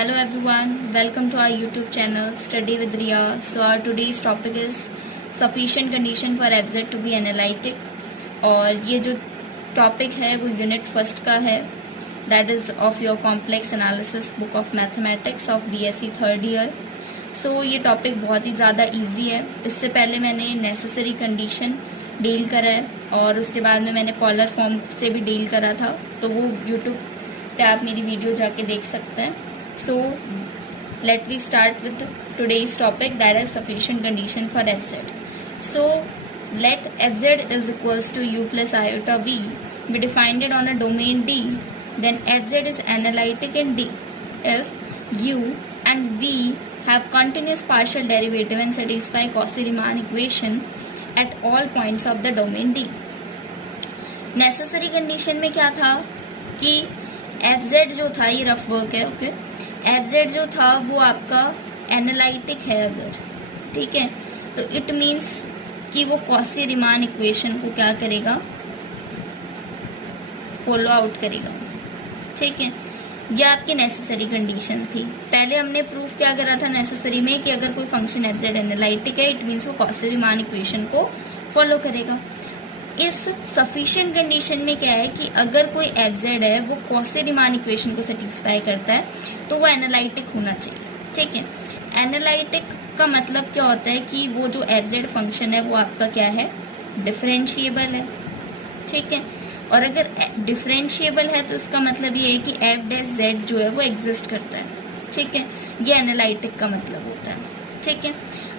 Hello everyone, welcome to our YouTube channel Study with Riya. So our today's topic is sufficient condition for FZ to be analytic. और ये जो topic है वो unit first का है, that is of your complex analysis book of mathematics of BSc third year. So ये topic बहुत ही ज़्यादा इजी है. इससे पहले मैंने नेसेसरी कंडीशन डील करा है और उसके बाद में मैंने पॉलर फॉर्म से भी डील करा था, तो वो यूट्यूब पे आप मेरी वीडियो जाके देख सकते हैं. So let we start with today's topic, that is sufficient condition for fz. So let fz is equals to u plus iota v be defined it on a domain D. Then fz is analytic in D if u and v have continuous partial derivative and satisfy Cauchy-Riemann equation at all points of the domain D. Necessary condition में क्या था कि fz जो था, ये rough work है, okay, fz जो था वो आपका एनालिटिक है अगर, ठीक है, तो इट मीन्स कि वो कॉची-रीमान इक्वेशन को क्या करेगा, फॉलो आउट करेगा. ठीक है, ये आपकी नेसेसरी कंडीशन थी. पहले हमने प्रूफ क्या करा था नेसेसरी में कि अगर कोई फंक्शन fz एनालिटिक है इट मीन्स वो कॉची-रीमान इक्वेशन को फॉलो करेगा. इस सफिशिएंट कंडीशन में क्या है कि अगर कोई fz है वो कॉची-रीमान इक्वेशन को सेटिस्फाई करता है तो वो एनालिटिक होना चाहिए. ठीक है, एनालिटिक का मतलब क्या होता है कि वो जो fz फंक्शन है वो आपका क्या है, डिफरेंशिएबल है. ठीक है, और अगर डिफरेंशिएबल है तो उसका मतलब ये है कि f' जो है वो एग्जिस्ट करता है. ठीक है, ये एनालिटिक का मतलब होता है. ठीक है,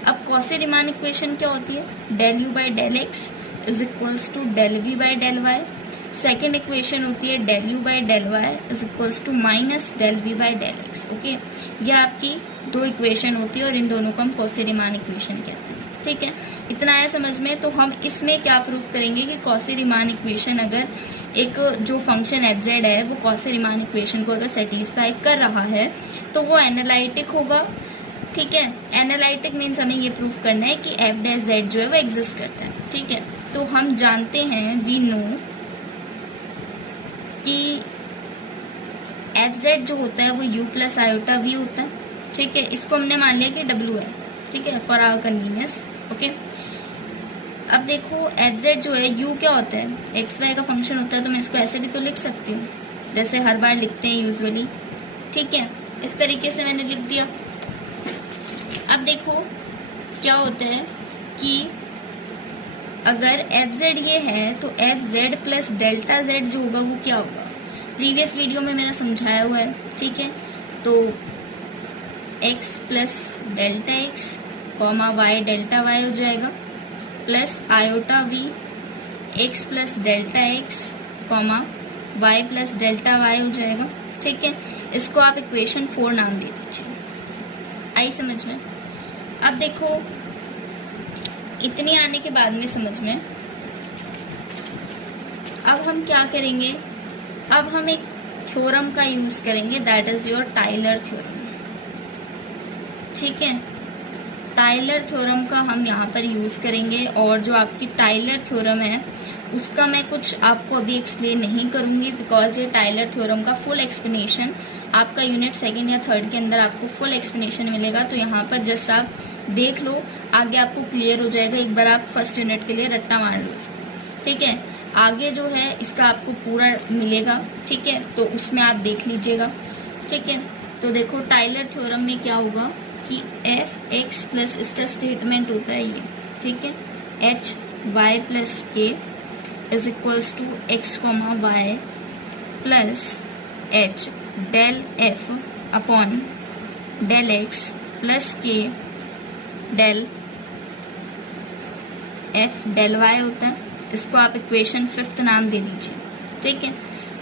अब कॉची-रीमान इक्वेशन क्या होती है, del u by del x is equals to del v by del y. Second equation होती है del u by del y is equals to minus del v by del x. Okay, ये आपकी दो equation होती है और इन दोनों को हम कॉची-रीमान इक्वेशन कहते हैं. ठीक है, इतना आया समझ में. तो हम इसमें क्या प्रूफ करेंगे कि कॉची-रीमान इक्वेशन अगर एक जो फंक्शन fz है वो कॉची-रीमान इक्वेशन को अगर सेटिस्फाई कर रहा है तो वो एनालिटिक होगा. ठीक है, एनालिटिक मीन्स हमें ये प्रूफ करना है कि f' जो है वो एग्जिस्ट करता है. ठीक है, तो हम जानते हैं, वी नो कि fz जो होता है वो u प्लस आयोटा v होता है. ठीक है, इसको हमने मान लिया कि w है. ठीक है, फॉर आवर कन्वीनियंस. ओके, अब देखो fz जो है u क्या होता है, xy का फंक्शन होता है, तो मैं इसको ऐसे भी तो लिख सकती हूँ जैसे हर बार लिखते हैं यूजुअली. ठीक है, इस तरीके से मैंने लिख दिया. अब देखो क्या होता है कि अगर fz ये है तो fz प्लस डेल्टा z जो होगा वो क्या होगा, प्रीवियस वीडियो में मैंने समझाया हुआ है. ठीक है, तो x plus delta x comma y delta y हो जाएगा plus iota v x plus delta x comma y plus delta y हो जाएगा. ठीक है, इसको आप इक्वेशन 4 नाम दे दीजिए. आई समझ में. अब देखो इतनी आने के बाद में समझ में, अब हम क्या करेंगे, अब हम एक थ्योरम का यूज करेंगे, that is your Taylor theorem. ठीक है, टाइलर थ्योरम का हम यहाँ पर यूज करेंगे. और जो आपकी टाइलर थ्योरम है उसका मैं कुछ आपको अभी एक्सप्लेन नहीं करूंगी, बिकॉज ये टाइलर थ्योरम का फुल एक्सप्लेनेशन आपका यूनिट सेकंड या थर्ड के अंदर आपको फुल एक्सप्लेनेशन मिलेगा. तो यहाँ पर जस्ट आप देख लो, आगे आपको क्लियर हो जाएगा. एक बार आप फर्स्ट यूनिट के लिए रट्टा मार लो इसको. ठीक है, आगे जो है इसका आपको पूरा मिलेगा. ठीक है, तो उसमें आप देख लीजिएगा. ठीक है, तो देखो टाइलर थ्योरम में क्या होगा कि एफ एक्स प्लस इसका स्टेटमेंट होता है ये. ठीक है, h y plus k is equals to x comma y plus h del f upon del x plus k del f del y होता है. इसको आप इक्वेशन 5 नाम दे दीजिए. ठीक है,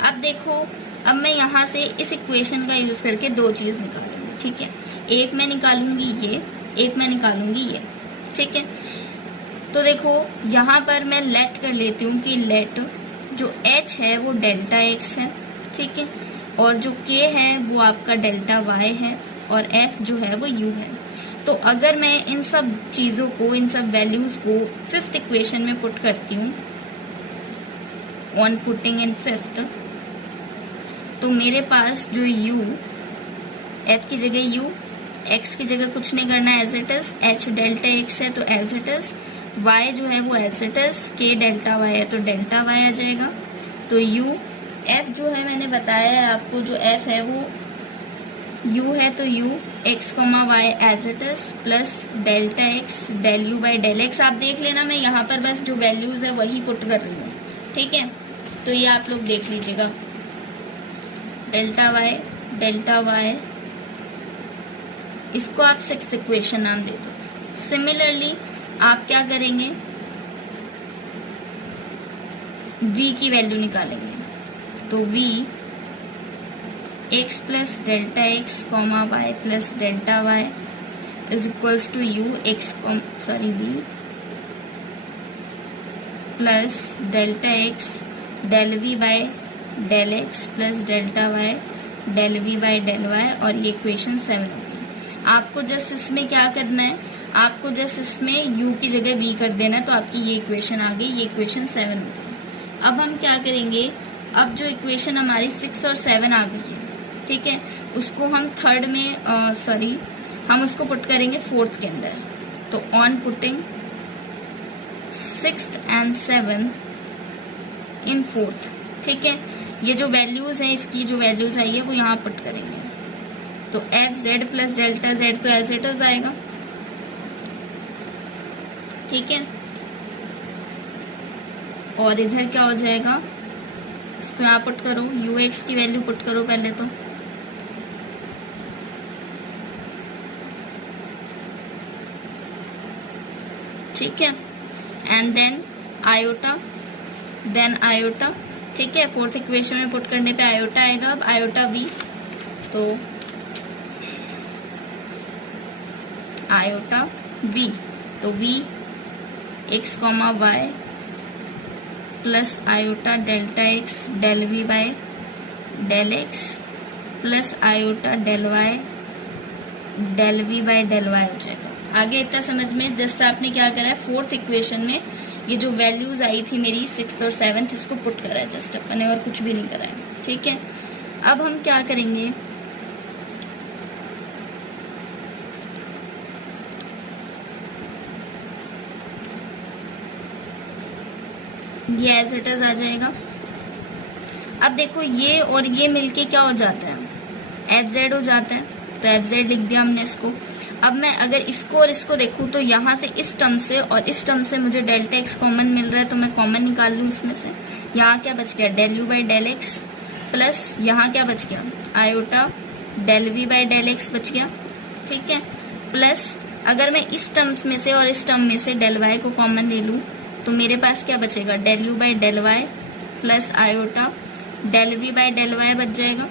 अब देखो, अब मैं यहाँ से इस इक्वेशन का यूज करके दो चीज निकालूंगी. ठीक है, एक मैं निकालूंगी ये, एक मैं निकालूंगी ये. ठीक है, तो देखो यहाँ पर मैं लेट कर लेती हूँ कि लेट जो h है वो डेल्टा x है. ठीक है, और जो k है वो आपका डेल्टा y है और f जो है वो u है. तो अगर मैं इन सब चीजों को, इन सब वैल्यूज को फिफ्थ इक्वेशन में पुट करती हूँ, ऑन पुटिंग इन फिफ्थ, तो मेरे पास जो u एफ की जगह यू, एक्स की जगह कुछ नहीं करना है, as it is, h delta x है तो एज इट इज, वाई जो है वो as it is, k delta y है तो डेल्टा वाई आ जाएगा। तो यू, एफ जो है मैंने बताया है आपको, जो एफ है वो यू है तो u x comma y as it is plus delta x del u by del x. आप देख लेना, मैं यहाँ पर बस जो वैल्यूज है वही पुट कर रही हूँ, ठीक है। तो ये आप लोग देख लीजिएगा, डेल्टा वाई, इसको आप सिक्स्थ इक्वेशन नाम दे दो। सिमिलरली आप क्या करेंगे, v की वैल्यू निकालेंगे, तो v x plus delta x comma y plus delta y is equals to u x v plus delta x del v by del x plus delta y del v by del y, और ये equation 7 होगी। आपको just इसमें क्या करना है, आपको just इसमें u की जगह v कर देना है, तो आपकी ये इक्वेशन आ गई, ये इक्वेशन 7 होगी। अब हम क्या करेंगे, अब जो इक्वेशन हमारी 6 और 7 आ गई है, ठीक है, उसको हम थर्ड में हम उसको पुट करेंगे फोर्थ के अंदर। तो on putting 6th and 7 in fourth, ठीक है, ये जो वैल्यूज हैं, इसकी जो वैल्यूज आई है वो यहाँ पुट करेंगे। तो F Z plus delta Z तो एज इट इज आएगा, ठीक है, और इधर क्या हो जाएगा, इसको यहाँ पुट करो, यू एक्स की वैल्यू पुट करो पहले तो, ठीक है, एंड देन आयोटा, ठीक है, फोर्थ इक्वेशन में पुट करने पे आयोटा आएगा। अब आयोटा वी, तो आयोटा वी, तो v x comma y plus iota delta x del v by del x plus iota del y del v by del y हो जाएगा। आगे इतना समझ में, जस्ट आपने क्या करा है, फोर्थ इक्वेशन में ये जो वैल्यूज आई थी मेरी 6th और 7th, इसको पुट करा है जस्ट अपने, और कुछ भी नहीं करा है, ठीक है। अब हम क्या करेंगे, ये एज इट इज आ जाएगा। अब देखो ये और ये मिलके क्या हो जाता है, एफ जेड हो जाता है, तो एफ जेड लिख दिया हमने इसको। अब मैं अगर इसको और इसको देखूं तो यहाँ से इस टर्म से और इस टर्म से मुझे डेल्टा एक्स कॉमन मिल रहा है, तो मैं कॉमन निकाल लूँ इसमें से। यहाँ क्या बच गया, del u by del x plus यहाँ क्या बच गया, iota del v by del x बच गया, ठीक है, प्लस अगर मैं इस टर्म्स में से और इस टर्म में से डेल वाई को कॉमन ले लूँ तो मेरे पास क्या बचेगा, del u by del y plus iota del v by del y बच जाएगा।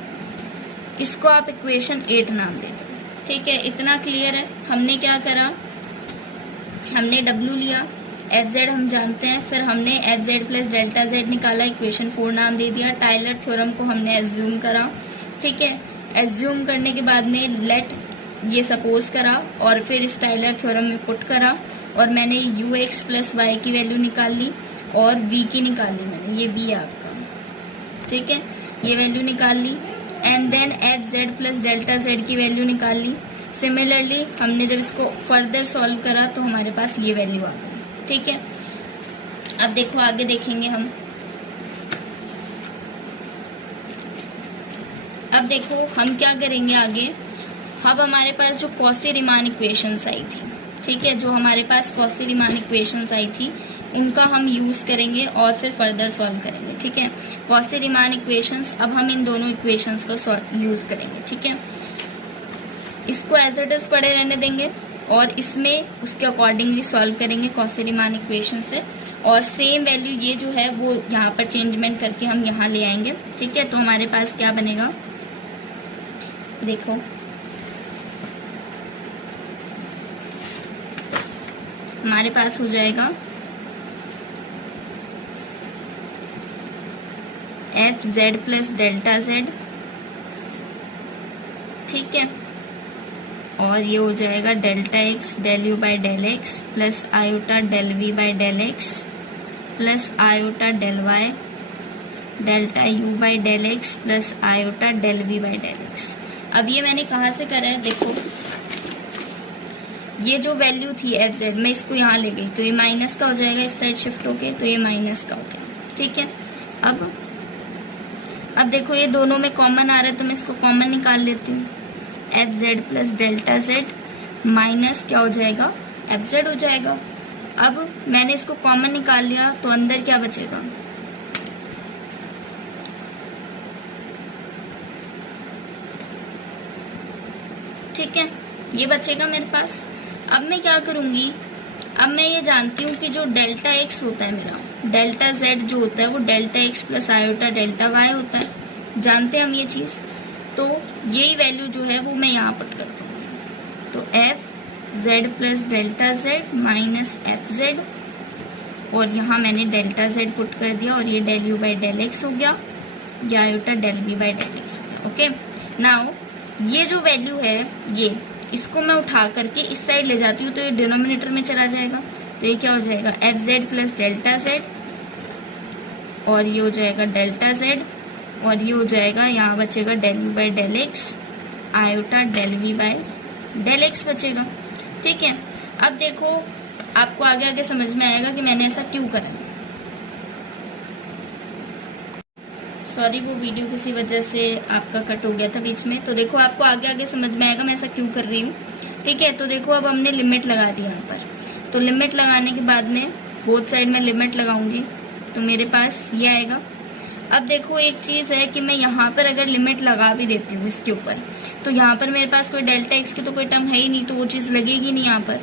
इसको आप इक्वेशन 8 नाम दे दो, ठीक है। इतना क्लियर है। हमने क्या करा, हमने W लिया, एफ जेड हम जानते हैं, फिर हमने F Z plus delta Z निकाला, इक्वेशन 4 नाम दे दिया। टायलर थ्योरम को हमने एज्यूम करा, ठीक है। एज्यूम करने के बाद में लेट ये सपोज करा और फिर इस टायलर थ्योरम में पुट करा, और मैंने यू एक्स प्लस वाई की वैल्यू निकाल ली और v की निकाल ली मैंने, ये v है आपका, ठीक है, ये वैल्यू निकाल ली। And then F Z plus delta Z की वैल्यू निकाल ली। सिमिलरली हमने जब इसको फर्दर सॉल्व करा तो हमारे पास ये वैल्यू आ गई, ठीक है। अब देखो आगे देखेंगे हम, अब देखो हम क्या करेंगे आगे। अब हमारे पास जो कॉची रीमान इक्वेशंस आई थी, ठीक है, जो हमारे पास कॉची रीमान इक्वेशंस आई थी उनका हम यूज करेंगे और फिर फर्दर सॉल्व करेंगे, ठीक है। कॉची रीमान इक्वेशंस, अब हम इन दोनों इक्वेशंस का यूज करेंगे, ठीक है। इसको एज इट इज पढ़े रहने देंगे और इसमें उसके अकॉर्डिंगली सॉल्व करेंगे कॉची रीमान इक्वेशन से, और सेम वैल्यू ये जो है वो यहाँ पर चेंजमेंट करके हम यहाँ ले आएंगे, ठीक है। तो हमारे पास क्या बनेगा, देखो हमारे पास हो जाएगा h z plus delta z, ठीक है, और ये हो जाएगा delta x del u by del x plus iota del v by del x plus iota del y delta u by del x plus iota del v by del x. अब ये मैंने कहाँ से करा है, देखो ये जो वैल्यू थी एफ जेड, मैं इसको यहाँ ले गई तो ये माइनस का हो जाएगा, इस साइड शिफ्ट होके तो ये माइनस का हो गया, ठीक है। अब देखो ये दोनों में कॉमन आ रहा है तो मैं इसको कॉमन निकाल लेती हूँ। F Z plus delta Z minus क्या हो जाएगा, एफ जेड हो जाएगा। अब मैंने इसको कॉमन निकाल लिया तो अंदर क्या बचेगा, ठीक है, ये बचेगा मेरे पास। अब मैं क्या करूंगी, अब मैं ये जानती हूँ कि जो डेल्टा एक्स होता है मेरा, डेल्टा जेड जो होता है वो delta x plus iota delta y होता है, जानते हैं हम ये चीज। तो यही वैल्यू जो है वो मैं यहाँ पुट करती हूँ। तो F Z plus delta Z minus F Z, और यहाँ मैंने डेल्टा जेड पुट कर दिया और ये del u by del x हो गया, या iota del b by del x हो गया। ओके, नाउ ये जो वैल्यू है ये, इसको मैं उठा करके इस साइड ले जाती हूँ तो ये डिनोमिनेटर में चला जाएगा, तो ये क्या हो जाएगा, F Z plus delta Z, और ये हो जाएगा डेल्टा जेड, और ये हो जाएगा, यहाँ बचेगा del u by del x, iota del v by del x बचेगा, ठीक है। अब देखो आपको आगे आगे समझ में आएगा कि मैंने ऐसा क्यों करा। सॉरी, वो वीडियो किसी वजह से आपका कट हो गया था बीच में, तो देखो आपको आगे आगे समझ में आएगा मैं ऐसा क्यों कर रही हूँ, ठीक है। तो देखो अब हमने लिमिट लगा दी यहाँ पर, तो लिमिट लगाने के बाद में बोथ साइड में लिमिट लगाऊंगी तो मेरे पास ये आएगा। अब देखो एक चीज है कि मैं यहाँ पर अगर लिमिट लगा भी देती हूँ इसके ऊपर, तो यहाँ पर मेरे पास कोई डेल्टा एक्स की तो कोई टर्म है ही नहीं, तो वो चीज लगेगी नहीं यहाँ पर।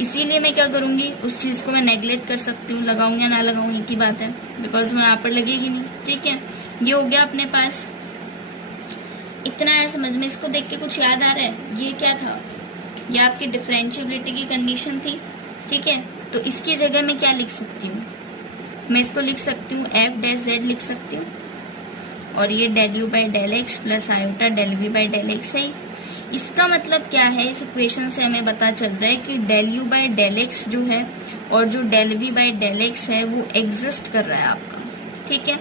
इसीलिए मैं क्या करूंगी, उस चीज को मैं नेग्लेक्ट कर सकती हूँ, लगाऊं या ना लगाऊं एक ही बात है, बिकॉज वो यहाँ पर लगेगी नहीं, ठीक है। ये हो गया अपने पास, इतना है समझ में। इसको देख के कुछ याद आ रहा है, ये क्या था, ये आपकी डिफरेंशिएबिलिटी की कंडीशन थी, ठीक है। तो इसकी जगह मैं क्या लिख सकती हूँ, मैं इसको लिख सकती हूँ एफ डैश जेड लिख सकती हूँ, और ये del u by del x plus iota del v by del x है। इसका मतलब क्या है, इस इक्वेशन से हमें पता चल रहा है कि del u by del x जो है और जो del v by del x है वो एग्जिस्ट कर रहा है आपका, ठीक है।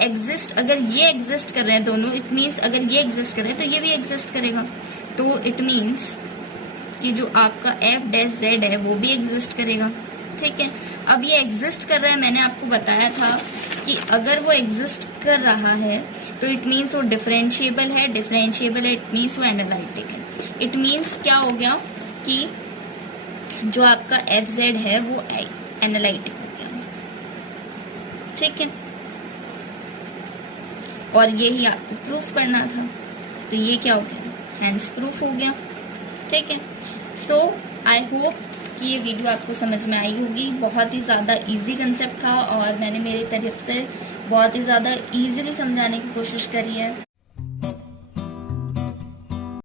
एग्जिस्ट, अगर ये एग्जिस्ट कर रहे हैं दोनों, इट मीन्स अगर ये एग्जिस्ट कर रहे हैं तो ये भी एग्जिस्ट करेगा, तो इट मीन्स कि जो आपका एफ डैश जेड है वो भी एग्जिस्ट करेगा, ठीक है। अब ये एग्जिस्ट कर रहा है, मैंने आपको बताया था कि अगर वो एग्जिस्ट कर रहा है तो इट मीन्स वो डिफरेंशिएबल है, डिफरेंशिएबल है इट मीन्स वो एनालिटिक है। इट मीन्स क्या हो गया कि जो आपका एफ जेड है वो एनालिटिक हो गया, ठीक है। और यही आपको प्रूफ करना था, तो ये क्या हो गया, हैंस प्रूफ हो गया, ठीक है। सो आई होप कि ये वीडियो आपको समझ में आई होगी। बहुत ही ज़्यादा इजी कंसेप्ट था और मैंने मेरी तरफ से बहुत ही ज़्यादा इजीली समझाने की कोशिश करी है।